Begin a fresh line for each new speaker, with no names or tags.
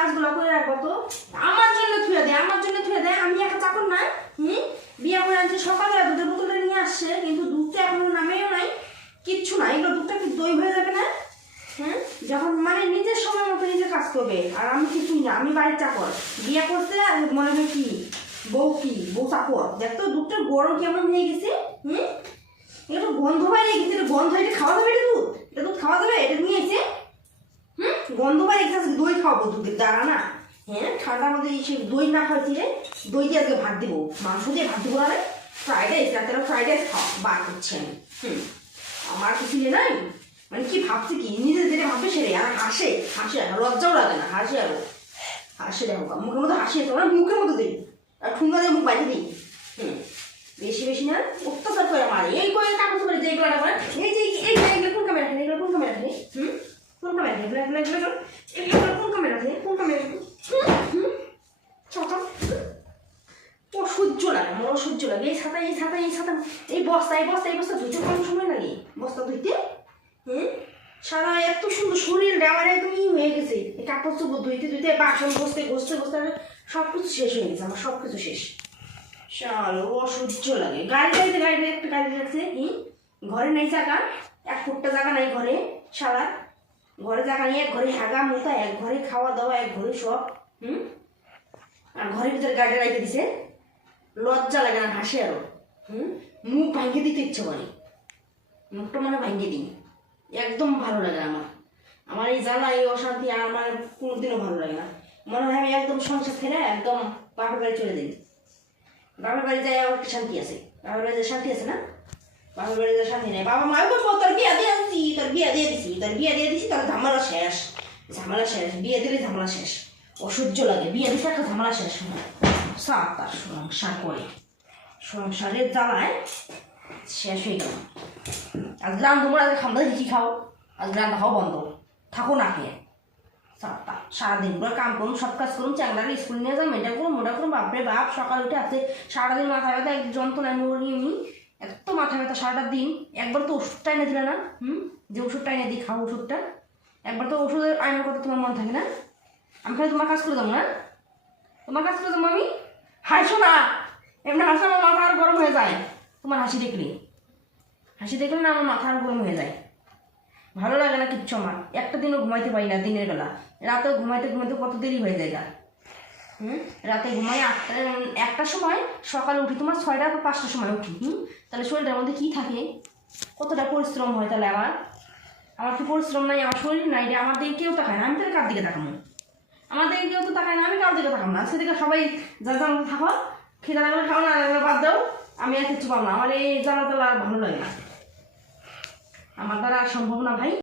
কাজগুলো করে রাখব তো। আমার জন্য থুয়ে দেয় আমার জন্য থুয়ে দেয় আমি একটা চাকর না হুম? বিয়ে করে আনছে, সকালবেলা দুধের বোতলটা নিয়ে আসছে, কিন্তু দুধটা এখনও নামেও নাই, কিচ্ছু নাই। এগুলো দুধটা কি দই হয়ে যাবে না? হ্যাঁ যখন মানে নিজের সময় মতো নিজে কাজ করবে, আর আমি কিছুই না, আমি বাড়ির চাকর। বিয়ে করতে আর মনে হয় কি? বউ কি? বউ চাকর। দেখতো দুধটা গরম কেমন হয়ে গেছে, হুম? এটা গন্ধ বাইরে গেছে, এটা গন্ধ, এটা খাওয়া যাবে এটা দুধ? এটা দুধ খাওয়া যাবে? এটা নিয়ে এসে হুম গন্ধ বাইরে গেছে দই খাওয়াবো দুধের দাঁড়া না। হ্যাঁ ঠান্ডার মধ্যে সে দই না খাওয়াচ্ছি রে দই দিয়ে আজকে ভাত দেবো। মাংস দিয়ে ভাত দেবো আরে ফ্রাইড রাইস রাতে ফ্রাইড রাইস খাওয়া। বার করছে আমি। হুম। আমার কিছু ইয়ে নাই। মানে কি ভাবছে কি? নিজে যেটা ভাববে সেটাই। আর হাসে হাসে লজ্জাও লাগে না, হাসে আরও হাসে দেখো মুখের মধ্যে হাসি তোমার মুখের মধ্যে দিই। আর ঠুঙ্গা দিয়ে মুখ বাইরে দিই। হুম। বেশি বেশি না, অত্যাচার করে মারে। এই করে কাগজ করে যে এগুলো করে এই যে এই যে এগুলো কোন ক্যামেরা এগুলো কোন ক্যামেরা হুম কোন ক্যামেরা এগুলো এগুলো এগুলো এগুলো কোন ক্যামেরা কোন ক্যামেরা হুম চটা অসহ্য লাগে লাগে? এই ছাতা এই ছাতা এই ছাতা এই বস্তা এই বস্তা এই বস্তা ধুইতে কম সময় লাগে? বস্তা ধুইতে? হুম সারা এত সুন্দর শরীরটা আমার একদম ই হয়ে গেছে। এই কাপড় চোপড় ধুইতে ধুইতে, বাসন বসতে বসতে বসতে সব কিছু শেষ হয়ে গেছে, আমার সব কিছু শেষ চলো অসহ্য লাগে। গাড়ি গাড়িতে গাড়িতে একটা গাড়ি রাখছে হুম ঘরে নাই জায়গা, এক ফুটটা জায়গা নাই ঘরে সারা ঘরে জায়গা নেই, এক ঘরে হাগা মোতা, এক ঘরে খাওয়া দাওয়া, এক ঘরে সব, হুম? আর ঘরের ভিতরে গাড়ি রাখতে দিছে। লজ্জা লাগে না হাসে আরও। হুম? মুখ ভাঙিয়ে দিতে ইচ্ছে করে। মুখটা মানে ভাঙিয়ে দিই। একদম ভালো লাগে আমার। আমার এই জ্বালা, এই অশান্তি আমার কোনোদিনও ভালো লাগে না। মনে হয় আমি একদম সংসার ছেড়ে একদম বাপের বাড়ি চলে যাই। বাপের বাড়ি যায় আমার শান্তি আছে। বাপের বাড়ি শান্তি আছে না? বাপের বাড়ি যায় শান্তি নেই। বাবা মাও বলব তোর বিয়া দিয়ে দিছি তোর বিয়া দিয়ে দিছি, তোর বিয়া দিয়ে দিছি, তোর ঝামেলা শেষ। ঝামেলা শেষ, বিয়ে দিলে ঝামেলা শেষ। অসহ্য লাগে, বিয়ে দিছে একটা ঝামেলা শেষ সাত তার সংসার করে। সংসারের জ্বালায় শেষ হয়ে গেল। আজ গ্রাম তোমরা আজ খামদা দিচ্ছি খাও আজ গ্রামটা খাও বন্ধ। থাকো না খেয়ে সাতটা সারাদিন পুরো কাম করুন, সব কাজ করুন চ্যাংড়াকে স্কুল নিয়ে যান, মেয়েটা করুন মোটা করুন, বাপরে বাপ, সকাল উঠে আছে সারাদিন মাথা ব্যথা, এক যন্ত্রণায় মরি আমি এত মাথা ব্যথা সারাটা দিন, একবার তো ওষুধটা এনে দিলে না, হুম? যে ওষুধটা এনে দিই খাও ওষুধটা, একবার তো ওষুধের আয়নার কথা তোমার মনে থাকে না? আমি খালি তোমার কাজ করে দেবো না? তোমার করে দেবো আমি হাসো না। এমনি হাসো আমার মাথা আর গরম হয়ে যায়। তোমার হাসি দেখলে। হাসি দেখলে না আমার মাথা আর গরম হয়ে যায়। ভালো লাগে না কিচ্ছু আমার। একটা দিনও ঘুমাইতে পারি না দিনের বেলা। রাতেও ঘুমাইতে ঘুমাইতে কত দেরি হয়ে যায় হুম? রাতে ঘুমাই আটটা একটার সময় সকালে উঠি। তোমার ছয়টা বা পাঁচটার সময় উঠি, হুম? তাহলে শরীরটার মধ্যে কী থাকে? কতটা পরিশ্রম হয় তাহলে আমার? আমার কি পরিশ্রম নাই, আমার শরীর নাই রে, আমার দিকে কেউ তাকায় না। আমি তাহলে কার দিকে তাকাবো? আমার দিকে কেউ তো তাকায় না, আমি কারোর দিকে থাকাম না। সেদিকে সবাই যা যা থাকো খেতে লাগলে খাও, না লাগলে বাদ দাও, আমি আর কিচ্ছু পাবো না। আমার এই জ্বালা তালা ভালো লাগে না। আমার দ্বারা সম্ভব না ভাই।